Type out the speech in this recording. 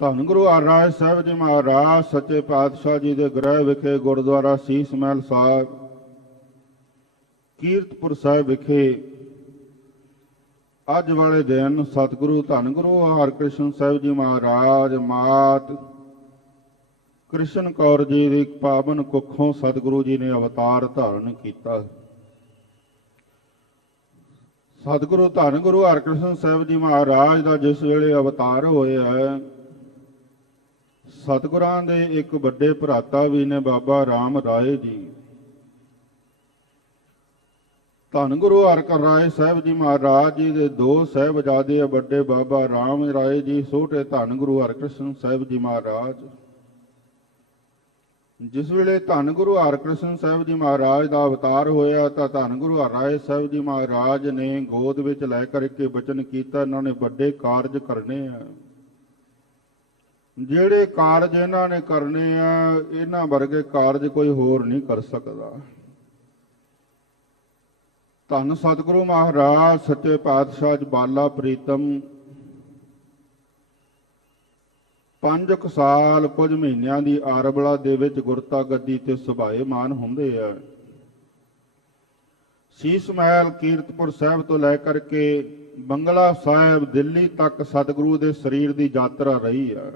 ਧੰਨ ਗੁਰੂ ਹਰਿਰਾਏ ਸਾਹਿਬ ਜੀ ਮਹਾਰਾਜ, ਸੱਚੇ ਪਾਤਸ਼ਾਹ ਜੀ ਦੇ ਗ੍ਰਹਿ ਵਿਖੇ, ਗੁਰਦੁਆਰਾ ਸੀਸ ਮਹਿਲ ਸਾਹਿਬ, ਕੀਰਤਪੁਰ ਸਾਹਿਬ ਵਿਖੇ ਅੱਜ ਵਾਲੇ ਦਿਨ ਸਤਿਗੁਰੂ ਧੰਨ ਗੁਰੂ ਹਰਕ੍ਰਿਸ਼ਨ ਸਾਹਿਬ ਜੀ ਮਹਾਰਾਜ, ਮਾਤ ਕ੍ਰਿਸ਼ਨ ਕੌਰ ਜੀ ਦੀ ਪਾਵਨ ਕੁੱਖੋਂ ਸਤਿਗੁਰੂ ਜੀ ਨੇ ਅਵਤਾਰ ਧਾਰਨ ਕੀਤਾ। ਸਤਿਗੁਰੂ ਧੰਨ ਗੁਰੂ ਹਰਕ੍ਰਿਸ਼ਨ ਸਾਹਿਬ ਜੀ ਮਹਾਰਾਜ ਦਾ ਜਿਸ ਵੇਲੇ ਅਵਤਾਰ ਹੋਇਆ ਹੈ ਸਤਿਗੁਰਾਂ ਦੇ ਇੱਕ ਵੱਡੇ ਭਰਾਤਾ ਵੀ ਨੇ ਬਾਬਾ ਰਾਮ ਰਾਏ ਜੀ। ਧੰਨ ਗੁਰੂ ਹਰਿਕ੍ਰਿਸ਼ਨ ਰਾਏ ਸਾਹਿਬ ਜੀ ਮਹਾਰਾਜ ਜੀ ਦੇ ਦੋ ਸਹਿਬਜ਼ਾਦੇ ਵੱਡੇ ਬਾਬਾ ਰਾਮ ਰਾਏ ਜੀ, ਛੋਟੇ ਧੰਨ ਗੁਰੂ ਹਰਕ੍ਰਿਸ਼ਨ ਸਾਹਿਬ ਜੀ ਮਹਾਰਾਜ। ਜਿਸ ਵੇਲੇ ਧੰਨ ਗੁਰੂ ਹਰਕ੍ਰਿਸ਼ਨ ਸਾਹਿਬ ਜੀ ਮਹਾਰਾਜ ਦਾ ਅਵਤਾਰ ਹੋਇਆ ਤਾਂ ਧੰਨ ਗੁਰੂ ਹਰਿਰਾਏ ਸਾਹਿਬ ਜੀ ਮਹਾਰਾਜ ਨੇ ਗੋਦ ਵਿੱਚ ਲੈ ਕਰਕੇ ਬਚਨ ਕੀਤਾ। ਇਹਨਾਂ ਨੇ ਵੱਡੇ ਕਾਰਜ ਕਰਨੇ ਆ। ਜਿਹੜੇ ਕਾਰਜ ਇਹਨਾਂ ਨੇ ਕਰਨੇ ਆ, ਇਹਨਾਂ ਵਰਗੇ ਕਾਰਜ ਕੋਈ ਹੋਰ ਨਹੀਂ ਕਰ ਸਕਦਾ। ਧੰਨ ਸਤਿਗੁਰੂ ਮਹਾਰਾਜ, ਸੱਚੇ ਪਾਤਸ਼ਾਹ ਜੀ ਪ੍ਰੀਤਮ। ਪੰਜ ਕੁ ਸਾਲ, ਕੁਝ ਮਹੀਨਿਆਂ ਦੀ ਆਰਬਲਾ ਦੇ ਵਿੱਚ ਗੁਰਤਾ ਗੱਦੀ ਤੇ ਸੁਭਾਏਮਾਨ ਹੁੰਦੇ ਆ। ਸੀਸ ਮਹਿਲ ਕੀਰਤਪੁਰ ਸਾਹਿਬ ਤੋਂ ਲੈ ਕਰਕੇ ਬੰਗਲਾ ਸਾਹਿਬ, ਦਿੱਲੀ ਤੱਕ ਸਤਿਗੁਰੂ ਦੇ ਸਰੀਰ ਦੀ ਯਾਤਰਾ ਰਹੀ ਆ।